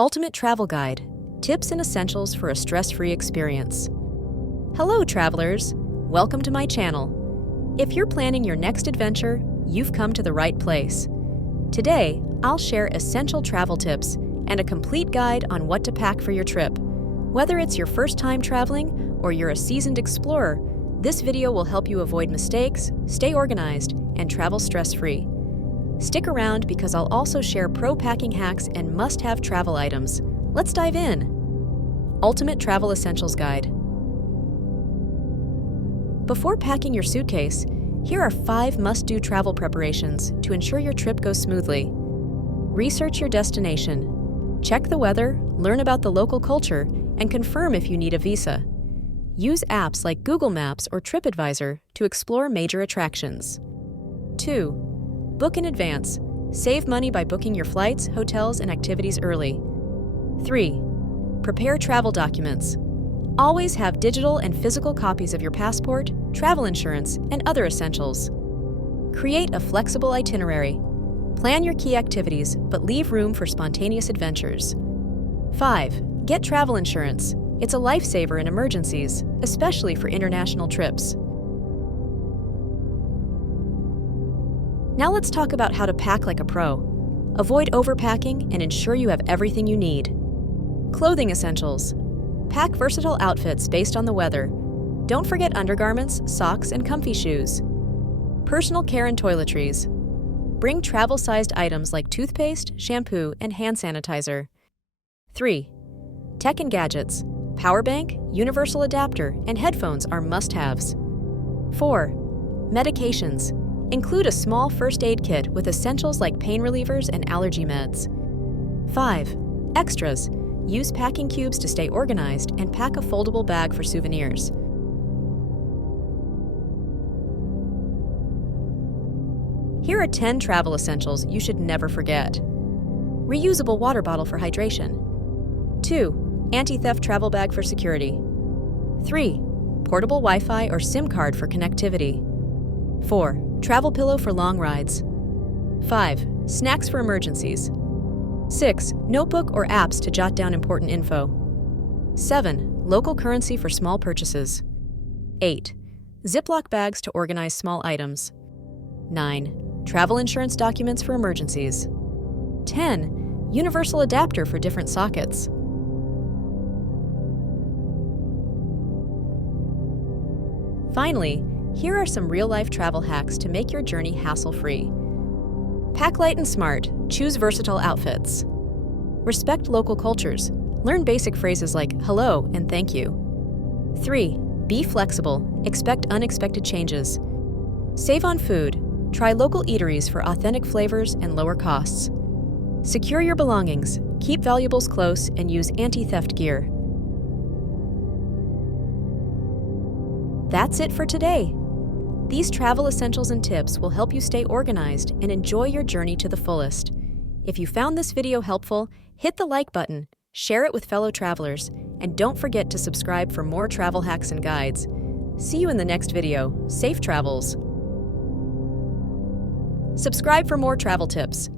Ultimate Travel Guide, Tips and Essentials for a Stress-Free Experience. Hello, travelers. Welcome to my channel. If you're planning your next adventure, you've come to the right place. Today, I'll share essential travel tips and a complete guide on what to pack for your trip. Whether it's your first time traveling or you're a seasoned explorer, this video will help you avoid mistakes, stay organized, and travel stress-free. Stick around because I'll also share pro packing hacks and must-have travel items. Let's dive in. Ultimate Travel Essentials Guide. Before packing your suitcase, here are 5 must-do travel preparations to ensure your trip goes smoothly. Research your destination. Check the weather, learn about the local culture, and confirm if you need a visa. Use apps like Google Maps or TripAdvisor to explore major attractions. 2. Book in advance. Save money by booking your flights, hotels, and activities early. 3. Prepare travel documents. Always have digital and physical copies of your passport, travel insurance, and other essentials. Create a flexible itinerary. Plan your key activities, but leave room for spontaneous adventures. 5. Get travel insurance. It's a lifesaver in emergencies, especially for international trips. Now let's talk about how to pack like a pro. Avoid overpacking and ensure you have everything you need. Clothing essentials. Pack versatile outfits based on the weather. Don't forget undergarments, socks, and comfy shoes. Personal care and toiletries. Bring travel-sized items like toothpaste, shampoo, and hand sanitizer. 3. Tech and gadgets. Power bank, universal adapter, and headphones are must-haves. 4. Medications. Include a small first aid kit with essentials like pain relievers and allergy meds. 5. Extras. Use packing cubes to stay organized and pack a foldable bag for souvenirs. Here are 10 travel essentials you should never forget. Reusable water bottle for hydration. 2. Anti-theft travel bag for security. 3. Portable Wi-Fi or SIM card for connectivity. 4. Travel pillow for long rides. 5. Snacks for emergencies. 6. Notebook or apps to jot down important info. 7. Local currency for small purchases. 8. Ziploc bags to organize small items. 9. Travel insurance documents for emergencies. 10. Universal adapter for different sockets. Finally, here are some real-life travel hacks to make your journey hassle-free. Pack light and smart. Choose versatile outfits. Respect local cultures. Learn basic phrases like hello and thank you. 3. Be flexible. Expect unexpected changes. Save on food. Try local eateries for authentic flavors and lower costs. Secure your belongings. Keep valuables close and use anti-theft gear. That's it for today. These travel essentials and tips will help you stay organized and enjoy your journey to the fullest. If you found this video helpful, hit the like button, share it with fellow travelers, and don't forget to subscribe for more travel hacks and guides. See you in the next video. Safe travels! Subscribe for more travel tips.